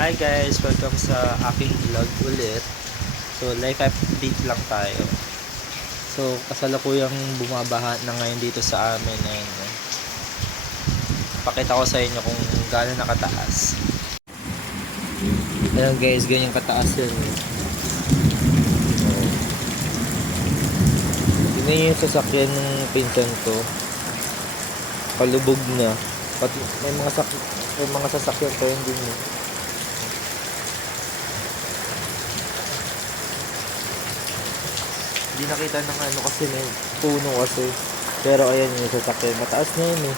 Hi guys! Welcome sa aking vlog ulit. So, life update lang tayo. So, kasalukuyang bumabaha na ngayon dito sa amin. Ayun. Pakita ko sa inyo kung gaano nakataas. Ayan guys, ganyan kataas yun. Yun yung sasakyan ng pinsan ko. Palubog na. Pati may mga sasakyan pa yun din. Hindi nakita ng ano kasi may puno kasi. Pero ayan yung sasakyan. Mataas na yun eh.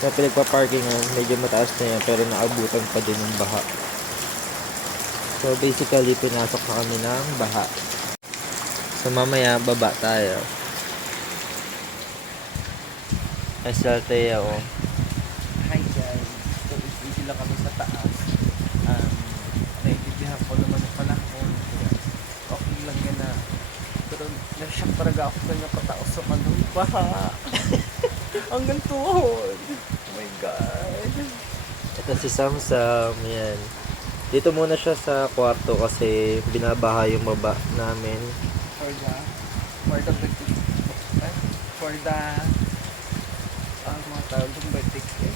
Kaya pinagpa-parkingan, medyo mataas na yan. Pero naabutan pa din ng baha. So basically, pinasok na kami ng baha. So mamaya, baba tayo. SLT ako. Hi guys, so easy lang kami sa taas. Naiintindihan ko naman yung panahon, kaya okay lang yan na. Pero na-shock talaga ako kanya pataos sa kanong baha. Hanggang tuhod. Oh my God. Ito si Samsam, yan. Dito muna siya sa kwarto kasi binabaha yung baba namin. For the mga tawag ng batik eh.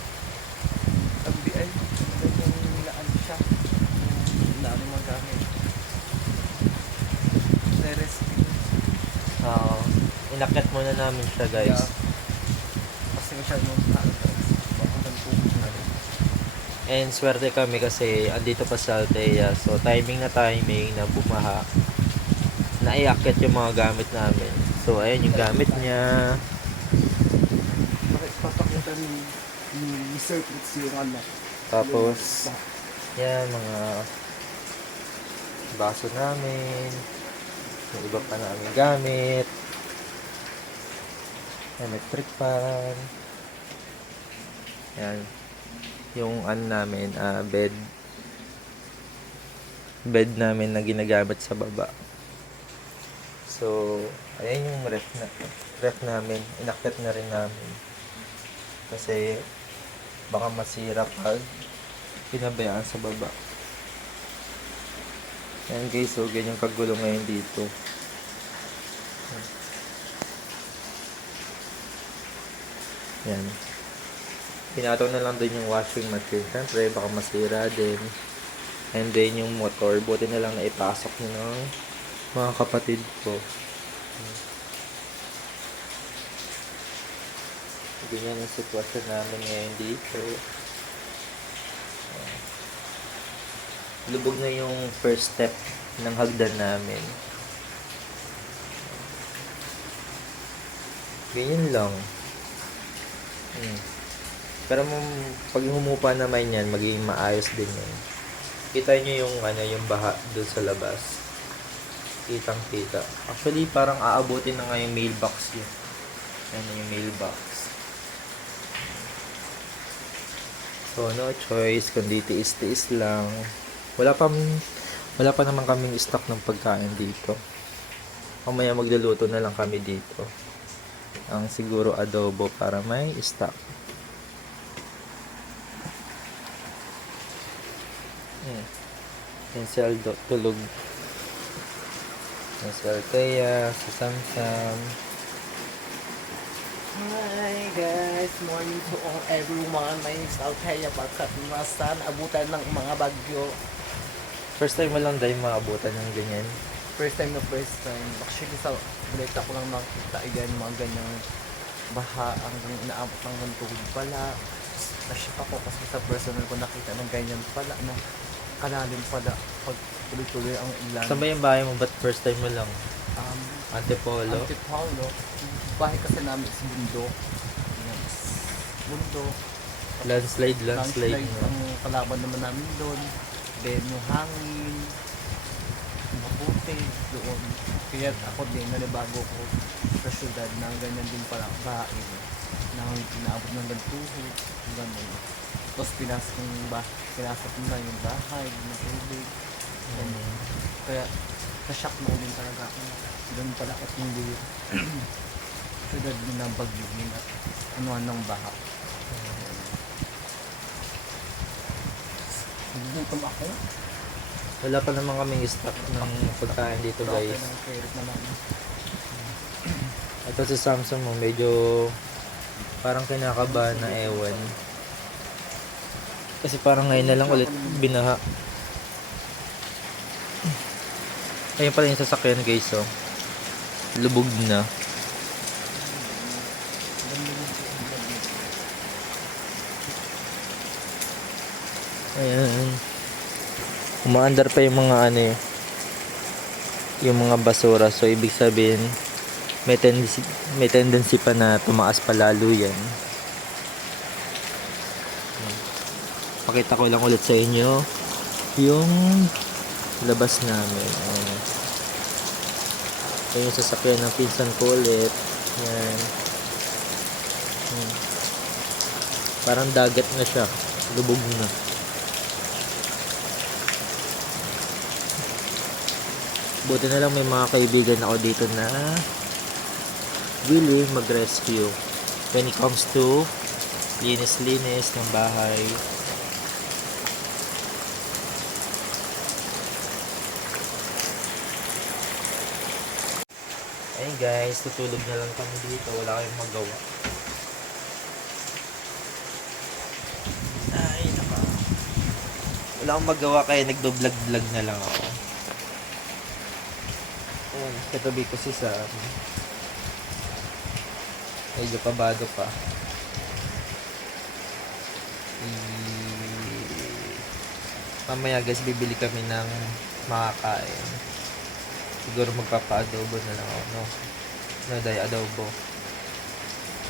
Sabi ay, yung nilaan siya. Yung dami magamit. Rescue. Inakyat muna namin siya guys. Yeah. Kasi masyadong baka nagpupos na rin. And swerte kami kasi andito pa sa Altea. So timing na bumaha. Naiakyat yung mga gamit namin. So ayun yung gamit niya. Papakita ni Sir Fritz yung ano. Tapos yan mga baso namin. Yung iba pa namin gamit. Electric fan. Yan. Yung ano namin, bed namin na ginagamit sa baba. So, ayan yung ref namin. Inakyat na rin namin. Kasi baka masira pag pinabayaan sa baba. Ayan guys, so ganyan kagulo ngayon dito. Yan. Pinataw na lang din yung washing machine. Siyempre, baka masira din. And then yung motor, buti na lang na ipasok nyo ng mga kapatid ko. Ganyan ang sitwasyon namin ngayon dito. Lubog na yung first step ng hagdan namin. Ganyan lang. Pero pag humupa naman yan, magiging maayos din yan. Kita nyo yung baha doon sa labas. Kitang kita. Actually, parang aabutin na nga yung mailbox yun. Yan yung mailbox. So, no choice, kundi tiis-tiis lang. Wala pa naman kaming stock ng pagkain dito. Mamaya magluluto na lang kami dito. Ang siguro adobo para may stock. Yan si Aldo, tulog. Yan si Althea, si Samsam. Hi guys, morning to all everyone. My name is Althea Barkatinasan. Abutan ng mga bagyo. First time mo lang dahil maabutan ng ganyan. First time. Actually sa balita ko lang nakita again mga ganyang baha hanggang inaabot ng tuhod pala. Na-shock ako kasi sa personal ko nakita ng ganyan pala na kalalim pala pag tuloy-tuloy ang ilan. Saan ba yung bahay mo? Ba't first time mo lang? Antipolo? Antipolo. Bahay kasi namin sa bundok. Bundok. Landslide. Ang kalaban naman namin doon. Then yung hangin. Maputi doon. Kaya ako din, nalibago ko sa syudad na ganyan din pala bahay. Na inaabot ng gantuho. Ganun. Tapos pinasok mo na yung bahay, yung tubig. Kaya na-shock na ulit talaga ako. Doon pala at hindi syudad din ng bagyugin at anuan ng baha. Gutom ako. Wala pa naman kaming stock ng pagkain dito Okay, guys. ng carrot na lang. Ito si Samsung mo, medyo parang kinakabahan na ewan. Kasi parang ngayon na lang ulit binaha. Ayun pala yung sasakyan guys oh. Lubog na. Ayan. Umaandar pa yung mga ano eh, yung mga basura. So ibig sabihin may tendency pa na tumaas pa lalo yan. Pakita ko lang ulit sa inyo yung labas namin. Ayan. Ito yung sasakyan ng pinsan ko ulit. Yan. Parang dagat na siya. Lubog na. Buti na lang may mga kaibigan ako dito na willing mag-rescue when it comes to linis-linis ng bahay. Ayun guys, tutulog na lang kami dito. Wala kayong magawa. Ay, naka. Wala akong magawa kaya nagdo-vlog-vlog na lang ako. Ayan, katabi ko si Sam. Medyo kabado pa. Mamaya guys, bibili kami ng makakain. Siguro magpapa-adobo na lang ako, no? No, dahil adobo.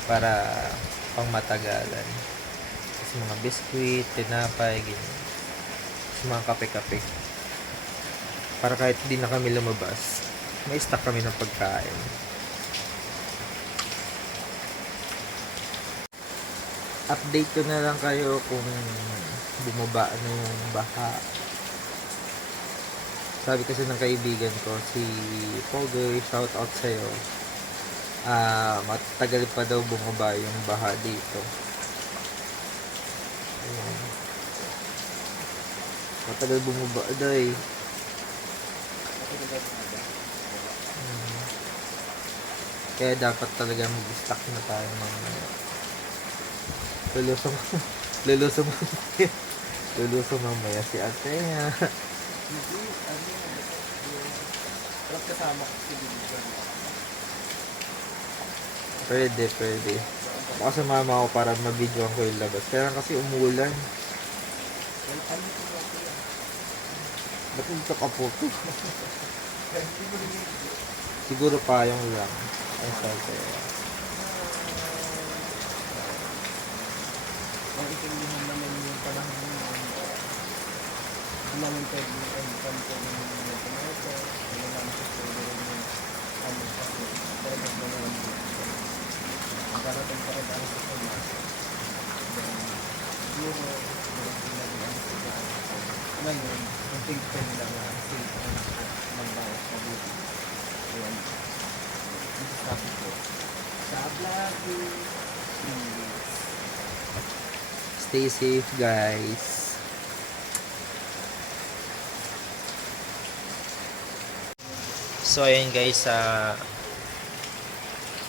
Para pang matagalan. Kasi mga biskuit, tinapay, ganyan. Kasi mga kape-kape. Para kahit hindi na kami lumabas, may stock kami ng pagkain. Update ko na lang kayo kung bumaba ano yung baha. Sabi kasi ng kaibigan ko, si Pogoy, shout out sa'yo. Matagal pa daw bumaba yung baha dito. Ayan. Matagal bumaba daw. Kaya dapat talaga mag-stock na tayo mamaya. Lulusong mamaya si ate niya. Tapos kasama ko si Bibigan. Pwede. Baka sumama ako para mabidyoan ko yung labas. Kaya kasi umulan. Ba't dito ka po? Siguro payong lang. Ay, sabi. Ang itindihan naman yung panahon naman. Ang naman pwede yung kanto ng mga tomato. Ang naman pwede rin yung ano kasi. Dahil ang naman ang parating pa rin ang sa kanya. Siguro, meron din natin ang sa ngayon, yung think ko nila na safe ang magbayas na buti. Ayan. Ito sabi ko. Sa vlogging. Stay safe, guys. So, ayun guys,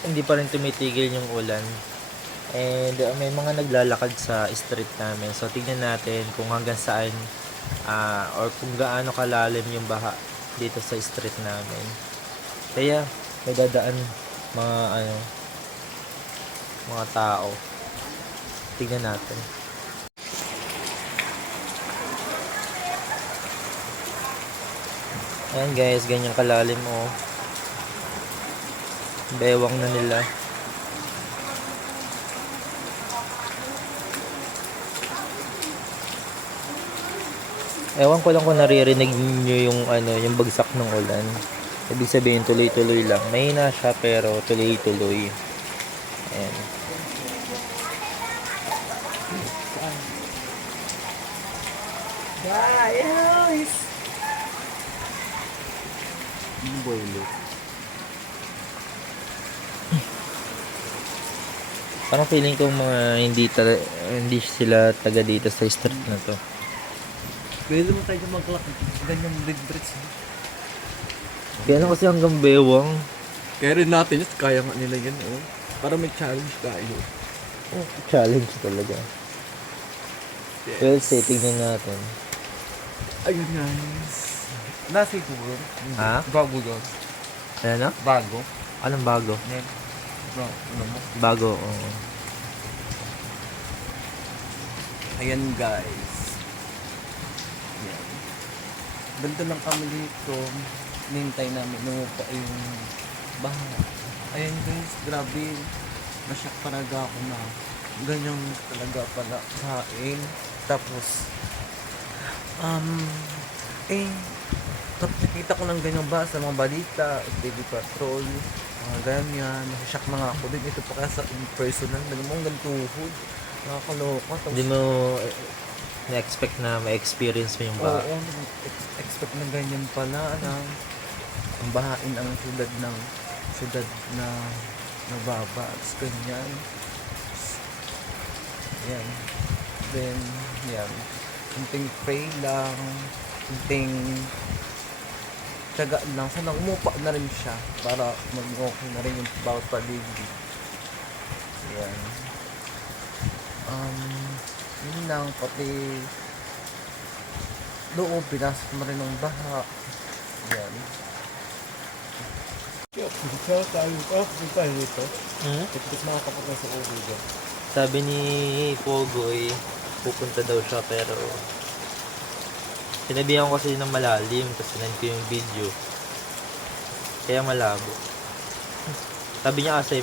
hindi pa rin tumitigil yung ulan. And may mga naglalakad sa street namin. So, tignan natin kung hanggang saan or kung gaano kalalim yung baha dito sa street namin. Kaya, may dadaan mga tao. Tignan natin. Ayan guys, ganyan kalalim oh. Bewang na nila. Ewan ko lang kung naririnig niyo yung yung bagsak ng ulan. Ibig sabihin tuloy-tuloy lang. Mahina siya pero tuloy-tuloy. Ayan. Guys! Yung boiler. Parang feeling ko mga hindi sila taga dito sa street na to. Pwede mo tayo mag-lock. Ganyang big bricks. Kaya lang kasi hanggang bewang. Kaya rin natin yun. Kaya nga nila yan. Oh. Para may challenge tayo. Oh, challenge talaga. Well, say, tignan natin. Ayun guys. Nasa ito bro. Ha? Bago yun. Ano? Bago. Anong bago? Bro, ano mo? Bago, oo. Ayan guys. Ayan. Banda lang kami dito. Nintay namin numupa yung baha. Ayan guys, grabe. Nasyak talaga ako na ganyan talaga pala kain. Tapos, tapos nakita ko ng ganyan ba sa mga balita, TV Patrol, mga ganyan. Nasyak na nga ako din. Ito pa kaya sa personal. Nagmong gantuhod. Nakakaloka. Tapos, Hindi mo na-expect na ma-experience mo yung baha. oo, expect na ganyan pala na ang bahain ang syudad na nababa. Tapos ganyan. Yan. Then, yan. Kunting pray lang. Kunting tiyaga lang. Sana umupa na rin siya para mag-okay na rin yung bawat paligid. Yan. Yun lang. Pati loob, pinasok na rin ng baha. Yan. Kaya tayo tayo dito. Hmm? Tipis mga kapatid sa ulo dyan. Sabi ni Pogoy, pupunta daw siya pero sinabihan ko kasi ng malalim tapos sinend ko yung video. Kaya malabo. Sabi niya kasi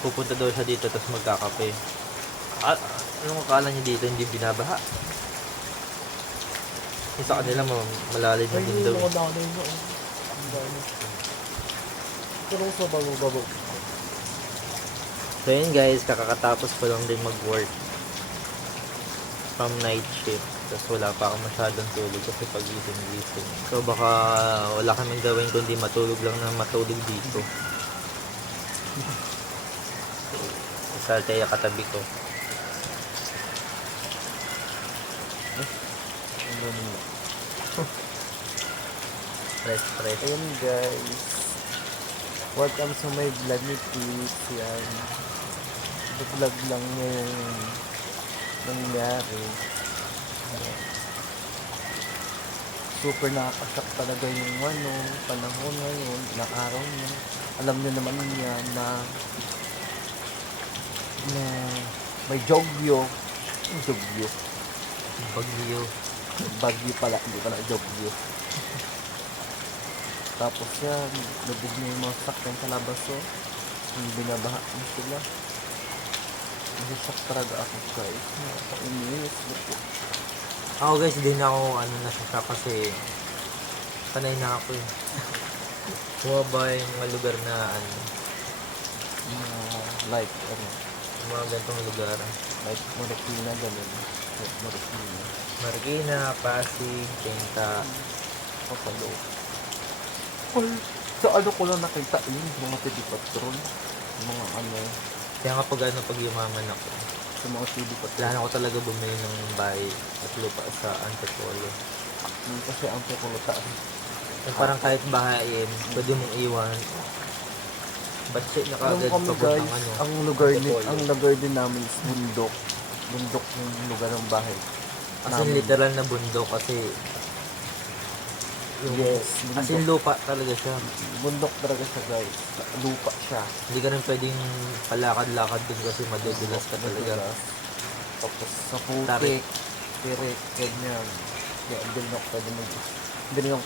pupunta daw siya dito tapos magkakape. Anong akala niya dito hindi binabaha? Yung sa kanila malalim na din daw. Ay, mga dami mo. Ang dami. Pero sa bago-bago. So yun guys, kakatapos ko lang din mag-work from night shift. Tapos wala pa ako masyadong tulog kasi pag-gising-gising. So baka wala kaming gawin kundi matulog lang na matulog dito. Sa Altea katabi ko. Ang dami mo. Fresh. Ayun guys. Welcome sa my vlog ni Pete. Yan. Vlog lang niya yung nangyari. Ayan. Super nakakasyak talaga yung panahon ngayon, na araw niya. Alam niyo naman niya na may Jogyo. Bagyo pala, hindi pala Jogyo. Tapos yan, lubog niya yung mga sakyan sa labas, oh. Yung binabaha mo sila. Nasisak talaga ako guys. Nakakainis. Ako guys, hindi na ako nasasya kasi sanay na ako eh. Bumaba yung mga lugar na Like, yung mga gantong lugar. like Marikina, ganun. Like Marikina. Marikina, Pasig, Quinta. Papalo. Sa ano ko lang nakita yun, mga TV Patrol. Mga Kaya nga pag yumaman ako, sa mga TV Patrol. plano ko talaga bumili ng bahay at lupa sa Antipolo. Kasi ang pekulutaan. Yung parang kahit bahayin, pwede mong iwan. Ba't siya nakagad Kami pagod guys, ng ang Antipolo? lugar din namin is bundok. Bundok yung lugar ng bahay. As in literal na bundok kasi Yes, as in lupa talaga siya. bundok talaga siya guys. Lupa siya. Hindi ka rin pwedeng palakad-lakad dun kasi madudulas ka talaga. Tapos sa Tarik. putik, tirik, ganyan. Kaya hindi rin ako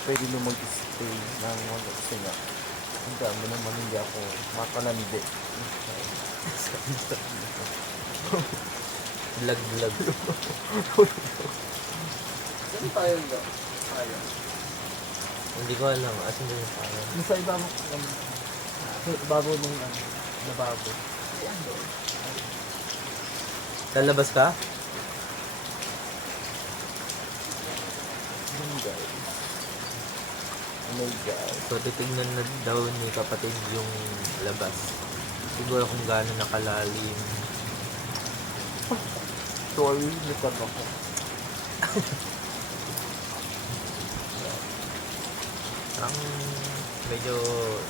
pwede na mag-stay ng mga kasi nga. Ang dami naman hindi ako makalandi. Vlog. Saan tayo ba? Tayo. Hindi ko alam. As in din sa Nasa ibabaw ng lababo. lalabas ka? Yan guys. Oh my God. So titignan na daw ni kapatid yung labas. Siguro kung gaano nakalalim. Sorry, lipat ako. Ang medyo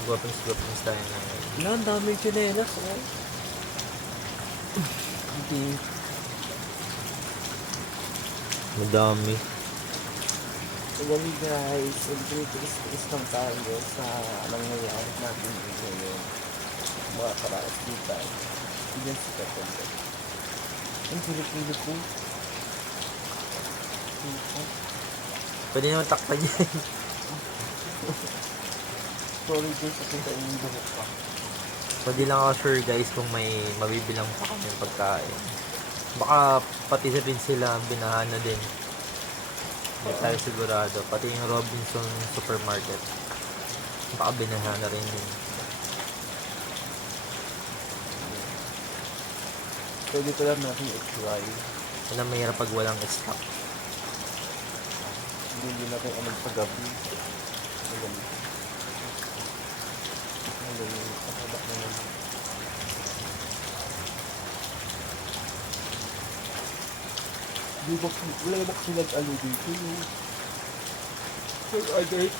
gwapings tayo ngayon. Wala, ang daming tsinelas. Oh. Hindi. Madami. Ayan guys, tiis lang tayo sa nangyayari natin ngayon. Mga karaas dito. Diyan si Katanda. Ang kilikili ko. Pwede naman takpan yan. Sorry guys, kasi tayo yung buhok pa. Pwede lang ako sure guys kung may mabibilang pa kami pagkain. Baka pati rin sila binahan na din. Hindi tayo sigurado. Pati yung Robinson Supermarket. Baka binahan na rin yun. Pwede ko lang natin i-try. Alam, mahirap pag walang stock. Hindi natin anong paggabi. Ayan. Ayan. Pakabak na naman. Wala ba kasi nag-alo dito yung order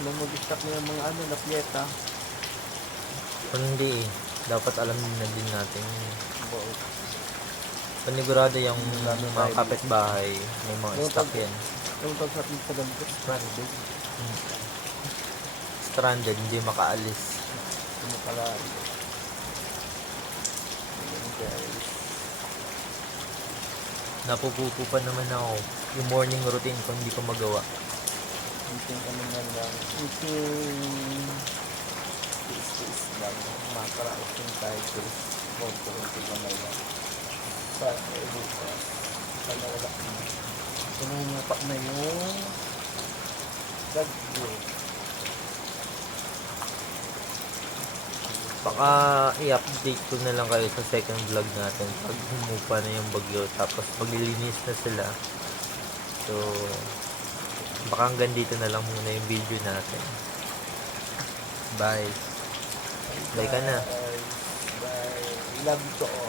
na mag-stock na yung mga lapyeta. Kung hindi eh, dapat alam na din natin. Wow. Panigurado yung Lalo mga tayo. kapitbahay, may mga stock yan. Yung pag sa ating palampo, stranded. Stranded, hindi makaalis. Tumakalari. Ayan guys. Napupupo pa naman ako. Yung morning routine ko hindi ko magawa. Meeting kami na lang. Tiis lang. Makaraos yung tayo guys. Konti pa na lang. Sa bukas. Palawak na. Pinumupa na yung sagyo. Baka i-update ko na lang kayo sa second vlog natin pag humupa na yung bagyo tapos maglilinis na sila. So baka hanggang dito na lang muna yung video natin. Bye. Bye ka na. Bye. Love you to all.